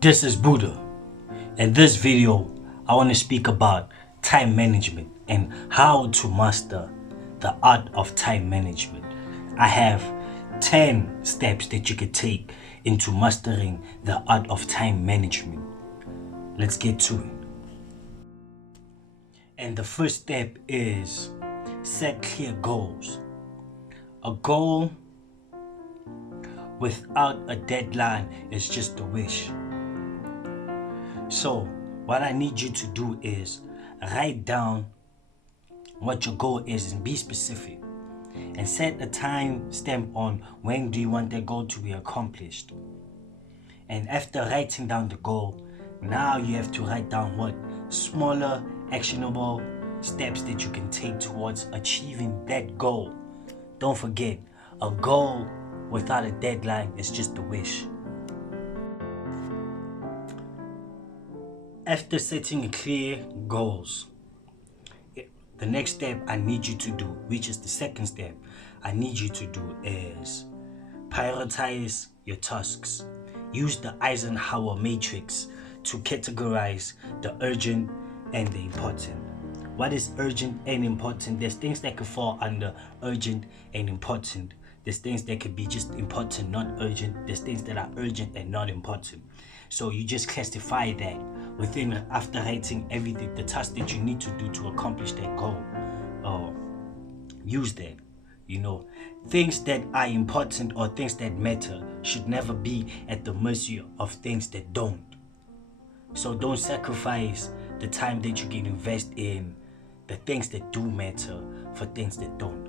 This is Buddha. In this video, I want to speak about time management and how to master the art of time management. I have 10 steps that you could take into mastering the art of time management. Let's get to it. And the first step is set clear goals. A goal without a deadline is just a wish. So, what I need you to do is write down what your goal is and be specific. And set a time stamp on when do you want that goal to be accomplished. And after writing down the goal, now you have to write down what smaller, actionable steps that you can take towards achieving that goal. Don't forget, a goal without a deadline is just a wish. After setting clear goals, the next step I need you to do, which is the second step I need you to do, is prioritize your tasks. Use the Eisenhower Matrix to categorize the urgent and the important. What is urgent and important? There's things that could fall under urgent and important. There's things that could be just important, not urgent. There's things that are urgent and not important. So you just classify that within, after writing everything, the task that you need to do to accomplish that goal. Use that. Things that are important or things that matter should never be at the mercy of things that don't. So don't sacrifice the time that you can invest in the things that do matter for things that don't.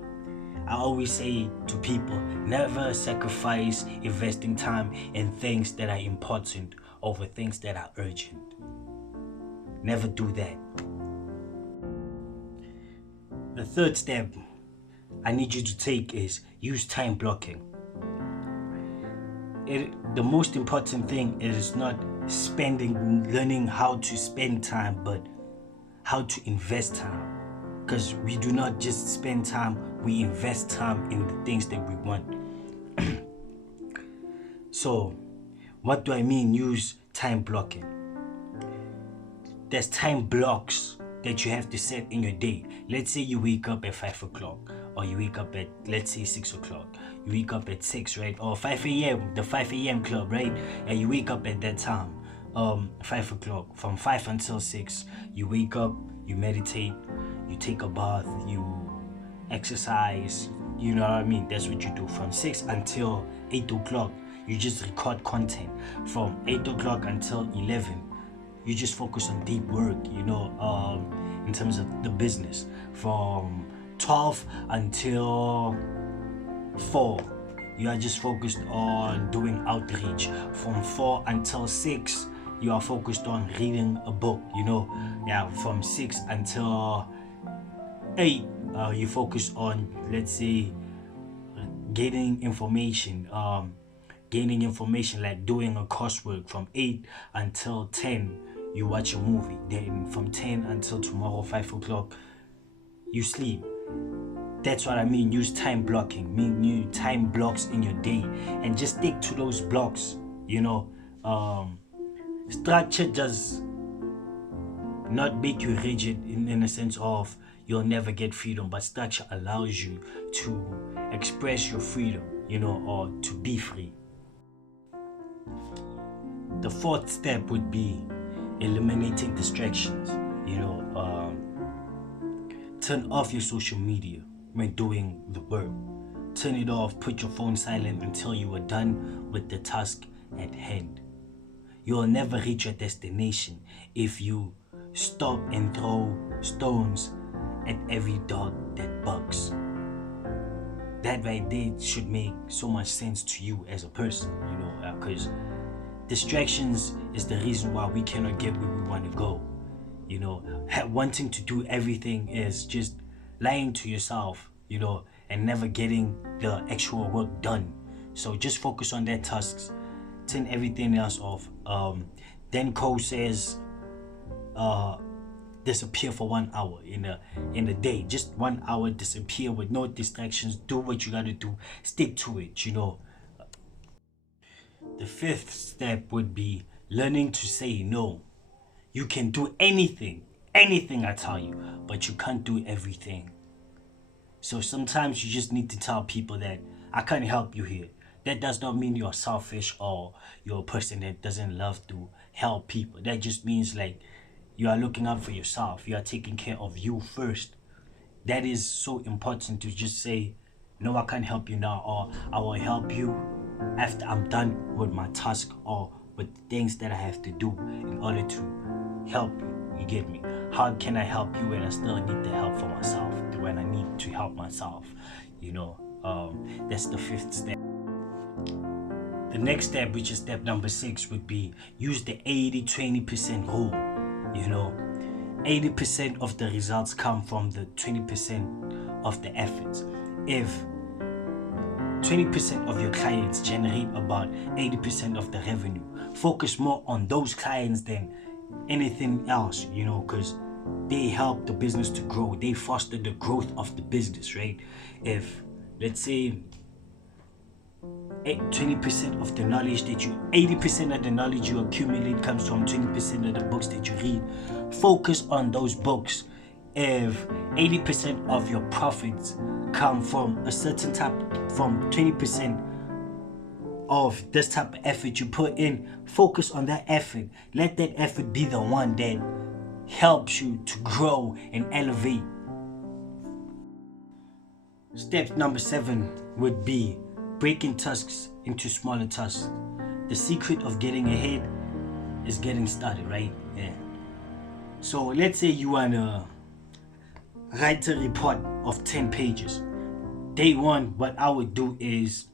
I always say to people, never sacrifice investing time in things that are important over things that are urgent. Never do that. The third step I need you to take is use time blocking. The most important thing is not learning how to spend time, but how to invest time. Because we do not just spend time, we invest time in the things that we want. So, what do I mean use time blocking? There's time blocks that you have to set in your day. Let's say you wake up at 5 o'clock, or you wake up at, let's say, 6 o'clock. You wake up at 6, right? Or 5 a.m., the 5 a.m. club, right? And you wake up at that time, 5 o'clock. From 5 until 6, you wake up, you meditate, you take a bath, you exercise, you know what I mean? That's what you do. From 6 until 8 o'clock, you just record content. From 8 o'clock until 11, you just focus on deep work, in terms of the business. From 12 until 4, you are just focused on doing outreach. From 4 until 6, you are focused on reading a book, From 6 until 8, you focus on, let's say, gaining information like doing a coursework. From 8 until 10, you watch a movie. Then from 10 until tomorrow 5 o'clock, you sleep. That's what I mean, use time blocking. New time blocks in your day, and just stick to those blocks. Structure does not make you rigid in a sense of you'll never get freedom, but structure allows you to express your freedom, or to be free. The fourth step would be eliminating distractions. Turn off your social media when doing the work. Turn it off, put your phone silent until you are done with the task at hand. You will never reach your destination if you stop and throw stones at every dog that barks. That right there should make so much sense to you as a person, because distractions is the reason why we cannot get where we want to go. Wanting to do everything is just lying to yourself, and never getting the actual work done. So just focus on that tasks. Turn everything else off. Then Cole says, disappear for 1 hour in a day. Just 1 hour, disappear with no distractions. Do what you gotta do. Stick to it. The fifth step would be learning to say no. You can do anything I tell you, but you can't do everything. So sometimes you just need to tell people that I can't help you here. That does not mean you're selfish or you're a person that doesn't love to help people. That just means like you are looking out for yourself. You are taking care of you first. That is so important to just say, no, I can't help you now, or I will help you after I'm done with my task or with things that I have to do in order to help you. You get me? How can I help you when I still need the help for myself? When I need to help myself, that's the fifth step. The next step, which is step number 6, would be use the 80-20% rule. 80% of the results come from the 20% of the efforts. If 20% of your clients generate about 80% of the revenue, focus more on those clients than anything else, because they help the business to grow. They foster the growth of the business, right? If, let's say, 20% of the knowledge 80% of the knowledge you accumulate comes from 20% of the books that you read, focus on those books. If 80% of your profits come from a certain type, from 20% of this type of effort you put in, focus on that effort. Let that effort be the one that helps you to grow and elevate. Step number 7 would be breaking tasks into smaller tasks. The secret of getting ahead is getting started, right? Yeah. So let's say you want to write a report of 10 pages. Day 1, what I would do is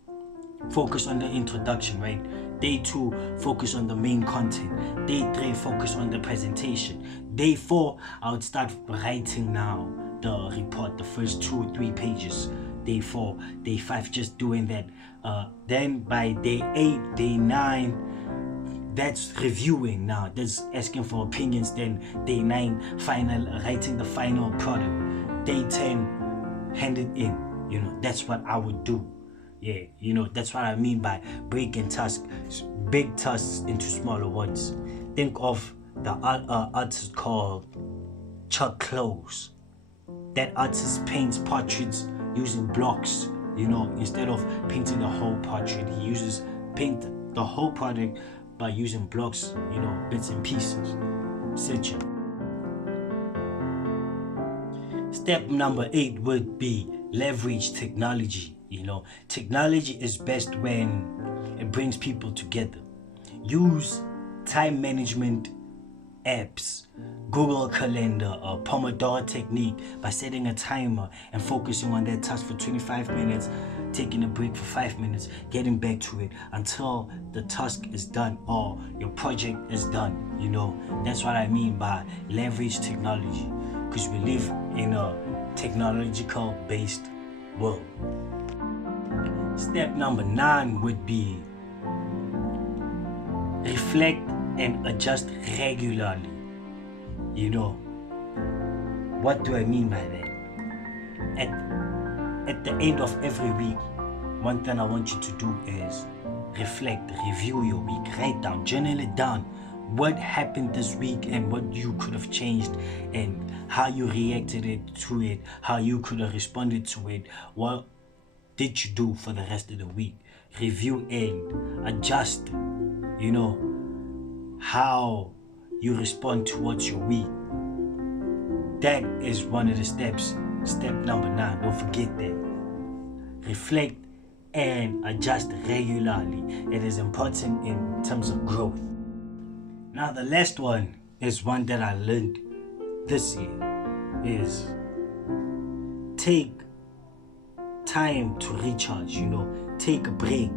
focus on the introduction, right? Day 2, focus on the main content. Day 3, focus on the presentation. Day 4, I would start writing now the report, the first 2-3 pages. Day 4, day 5, just doing that. Then by day 8, day 9, that's reviewing now. That's asking for opinions. Then day 9, writing the final product. Day 10, hand it in. That's what I would do. Yeah, that's what I mean by breaking big tasks into smaller ones. Think of the artist called Chuck Close. That artist paints portraits using blocks. Instead of painting the whole portrait, he paint the whole product by using blocks, bits and pieces, etc. Step number 8 would be leverage technology. Technology is best when it brings people together. Use time management apps, Google Calendar, or Pomodoro technique by setting a timer and focusing on that task for 25 minutes, taking a break for 5 minutes, getting back to it until the task is done or your project is done. That's what I mean by leverage technology, because we live in a technological based world. Step number 9 would be reflect and adjust regularly. What do I mean by that? At the end of every week, one thing I want you to do is reflect, review your week, write down, journal it down. What happened this week and what you could have changed and how you reacted to it, how you could have responded to it. What did you do for the rest of the week? Review and adjust, how you respond towards your week. That is one of the steps. Step number 9, don't forget that. Reflect and adjust regularly. It is important in terms of growth. Now the last one is one that I learned this year, is take time to recharge, take a break.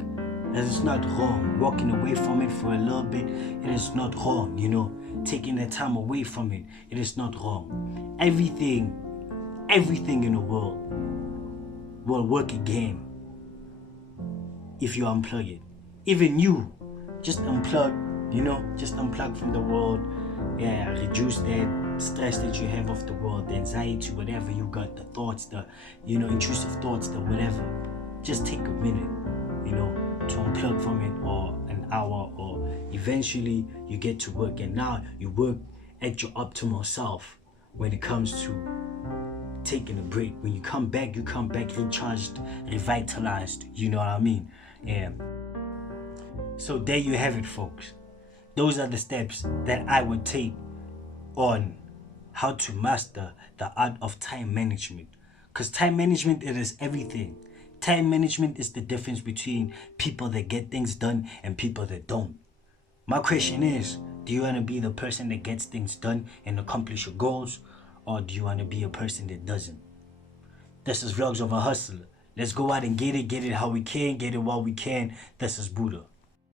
It is not wrong. Walking away from it for a little bit, it is not wrong, taking that time away from it, it is not wrong. Everything in the world will work again if you unplug it. Even you, just unplug, just unplug from the world. Yeah, reduce that stress that you have of the world, the anxiety, whatever you got, the thoughts, the intrusive thoughts, the whatever. Just take a minute, to unplug from it, or an hour, or eventually you get to work, and now you work at your optimal self when it comes to taking a break. When you come back recharged, revitalized. You know what I mean? Yeah. So there you have it, folks. Those are the steps that I would take on how to master the art of time management. Because time management, it is everything. Time management is the difference between people that get things done and people that don't. My question is, do you want to be the person that gets things done and accomplish your goals? Or do you want to be a person that doesn't? This is Vlogs of a Hustler. Let's go out and get it how we can, get it while we can. This is Buddha.